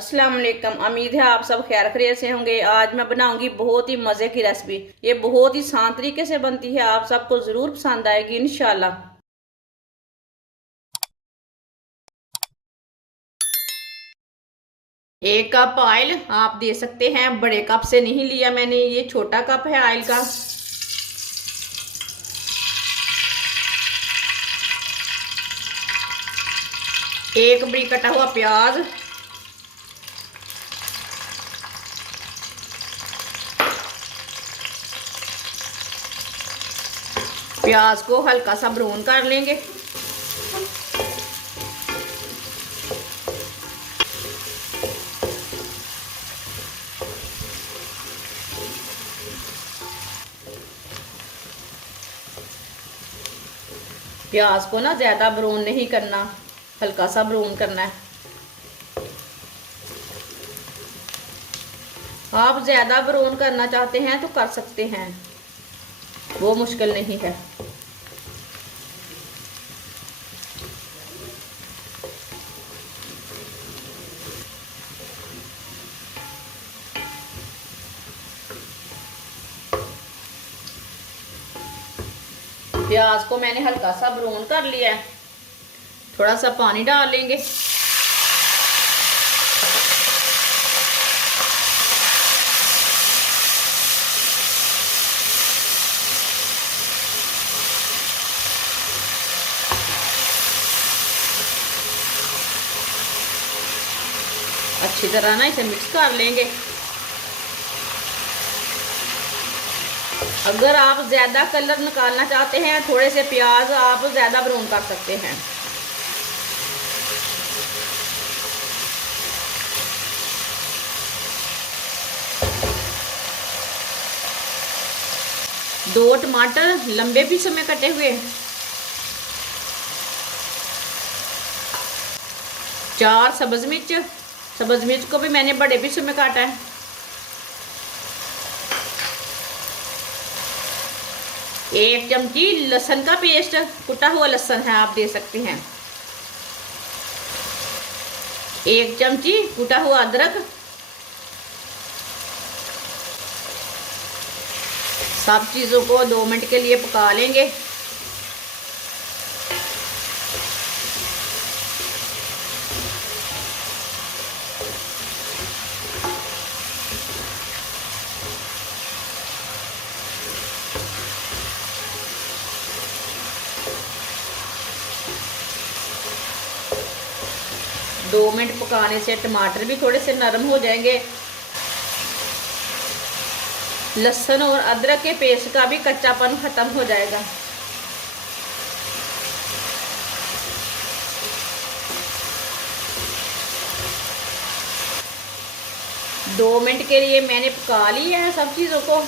अस्सलाम वालेकुम। उम्मीद है आप सब खैर खैरियत से होंगे। आज मैं बनाऊंगी बहुत ही मज़े की रेसिपी। ये बहुत ही आसान तरीके से बनती है, आप सबको ज़रूर पसंद आएगी इंशाल्लाह। एक कप ऑयल आप दे सकते हैं, बड़े कप से नहीं लिया मैंने, ये छोटा कप है ऑयल का। एक बड़ी कटा हुआ प्याज, प्याज को हल्का सा ब्राउन कर लेंगे। प्याज को ना ज्यादा ब्राउन नहीं करना, हल्का सा ब्राउन करना है। आप ज्यादा ब्राउन करना चाहते हैं तो कर सकते हैं, वो मुश्किल नहीं है। प्याज को मैंने हल्का सा ब्राउन कर लिया है। थोड़ा सा पानी डाल लेंगे। अच्छी तरह ना इसे मिक्स कर लेंगे। अगर आप ज्यादा कलर निकालना चाहते हैं, थोड़े से प्याज आप ज्यादा ब्राउन कर सकते हैं। दो टमाटर लंबे पीसों में कटे हुए, 4 सब्ज मिर्च, सब्ज मिर्च को भी मैंने बड़े पीसों में काटा है। एक चमची लहसुन का पेस्ट, कुटा हुआ लहसुन है, आप दे सकते हैं। एक चमची कुटा हुआ अदरक। सब चीजों को 2 मिनट के लिए पका लेंगे। दो मिनट पकाने से टमाटर भी थोड़े से नरम हो जाएंगे। लहसुन और अदरक के पेस्ट का भी कच्चापन खत्म हो जाएगा। दो मिनट के लिए मैंने पका लिया है सब चीजों को।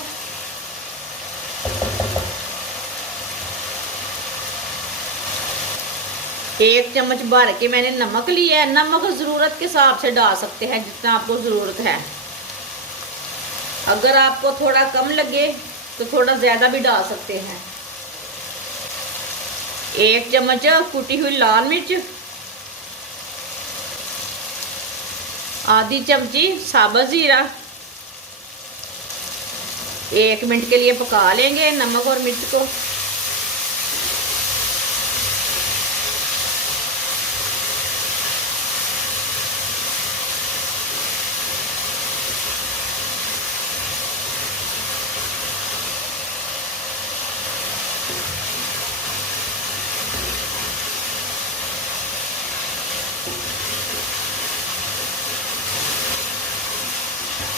एक चम्मच भर के मैंने नमक लिया है। नमक ज़रूरत के हिसाब से डाल सकते हैं, जितना आपको ज़रूरत है। अगर आपको थोड़ा कम लगे तो थोड़ा ज़्यादा भी डाल सकते हैं। एक चम्मच कुटी हुई लाल मिर्च, आधी चमची साबुत जीरा। 1 मिनट के लिए पका लेंगे नमक और मिर्च को।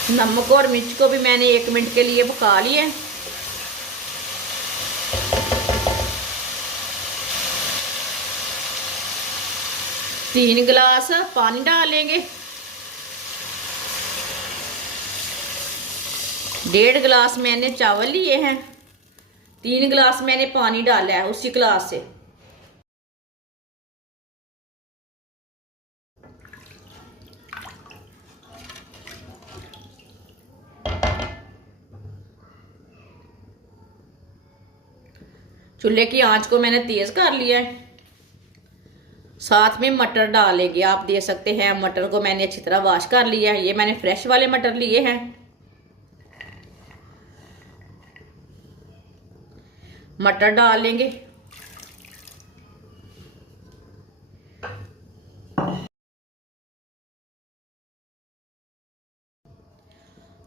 नमक और मिर्च को भी मैंने 1 मिनट के लिए पका लिया। 3 गिलास पानी डालेंगे। 1.5 गिलास मैंने चावल लिए हैं। 3 गिलास मैंने पानी डाला है उसी गिलास से। चूल्हे की आंच को मैंने तेज कर लिया है। साथ में मटर डालेंगे। आप दे सकते हैं, मटर को मैंने अच्छी तरह वॉश कर लिया है। ये मैंने फ्रेश वाले मटर लिए हैं। मटर डाल लेंगे।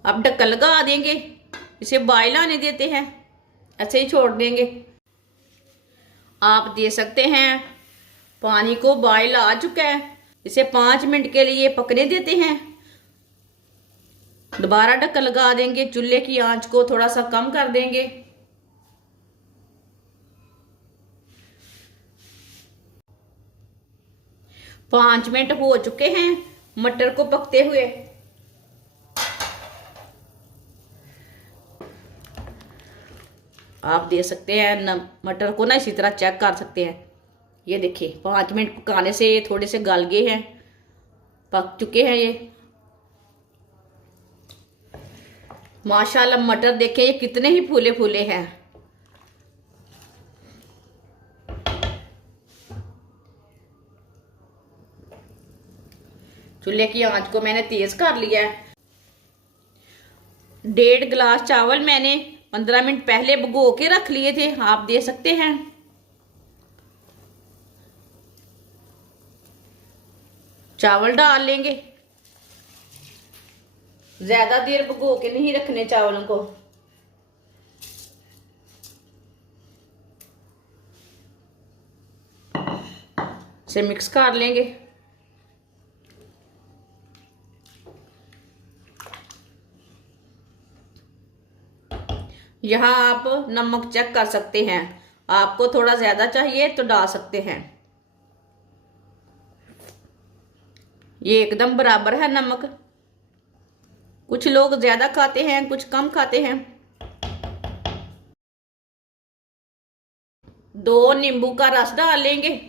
अब ढक्कन लगा देंगे, इसे बॉयल आने देते हैं, ऐसे ही छोड़ देंगे। आप दे सकते हैं पानी को बॉयल आ चुका है, इसे 5 मिनट के लिए पकने देते हैं। दोबारा ढक्कन लगा देंगे, चूल्हे की आंच को थोड़ा सा कम कर देंगे। पांच मिनट हो चुके हैं मटर को पकते हुए। आप दे सकते हैं न, मटर को ना इसी तरह चेक कर सकते हैं। ये देखिए 5 मिनट पकाने से ये थोड़े से गल गए हैं, पक चुके हैं ये। माशाल्लाह मटर देखें ये कितने ही फूले फूले हैं। चूल्हे की आंच को मैंने तेज कर लिया है। 1.5 गिलास चावल मैंने 15 मिनट पहले भिगो के रख लिए थे, आप दे सकते हैं। चावल डाल लेंगे। ज्यादा देर भिगो के नहीं रखने चावलों को। इसे मिक्स कर लेंगे। यहाँ आप नमक चेक कर सकते हैं, आपको थोड़ा ज्यादा चाहिए तो डाल सकते हैं। ये एकदम बराबर है नमक। कुछ लोग ज्यादा खाते हैं, कुछ कम खाते हैं। 2 नींबू का रस डाल लेंगे।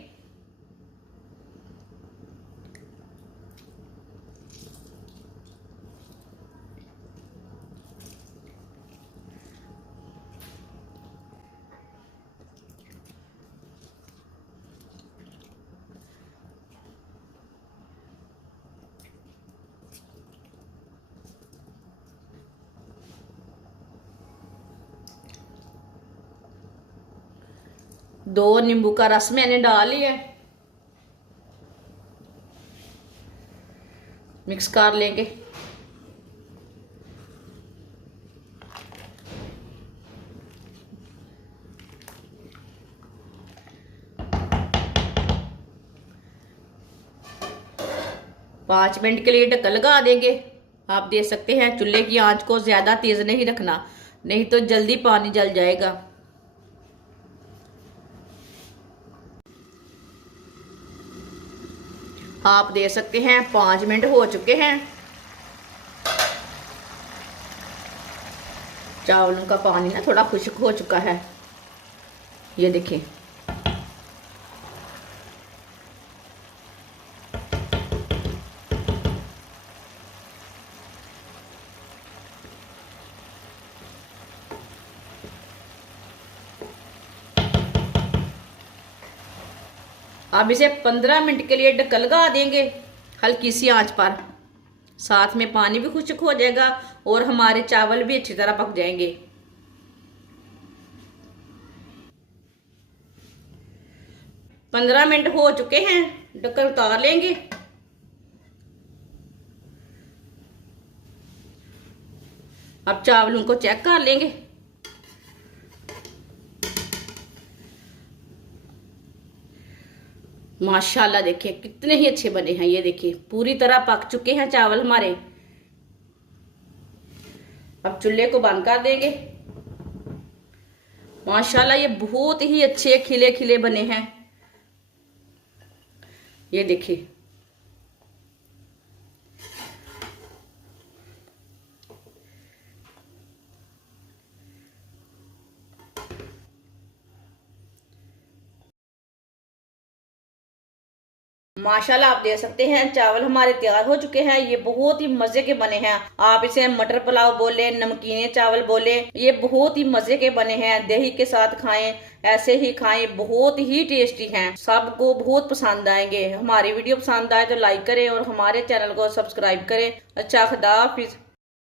दो नींबू का रस मैंने डाल लिया। मिक्स कर लेंगे। पांच मिनट के लिए ढक्कन लगा देंगे। आप दे सकते हैं चूल्हे की आंच को ज्यादा तेज नहीं रखना, नहीं तो जल्दी पानी जल जाएगा। आप दे सकते हैं 5 मिनट हो चुके हैं। चावलों का पानी ना थोड़ा खुश्क हो चुका है, ये देखिए। अब इसे 15 मिनट के लिए ढक्कन लगा देंगे हल्की सी आंच पर। साथ में पानी भी खुश्क हो जाएगा और हमारे चावल भी अच्छी तरह पक जाएंगे। 15 मिनट हो चुके हैं, ढक्कन उतार लेंगे। अब चावलों को चेक कर लेंगे। माशाल्लाह देखिए कितने ही अच्छे बने हैं। ये देखिए पूरी तरह पक चुके हैं चावल हमारे। अब चूल्हे को बंद कर देंगे। माशाल्लाह ये बहुत ही अच्छे खिले खिले बने हैं, ये देखिए। माशाल्लाह आप देख सकते हैं चावल हमारे तैयार हो चुके हैं। ये बहुत ही मजे के बने हैं। आप इसे मटर पुलाव बोले, नमकीने चावल बोले, ये बहुत ही मजे के बने हैं। दही के साथ खाएं, ऐसे ही खाएं, बहुत ही टेस्टी हैं। सबको बहुत पसंद आएंगे। हमारी वीडियो पसंद आए तो लाइक करें और हमारे चैनल को सब्सक्राइब करें। अच्छा, खुदा हाफिज।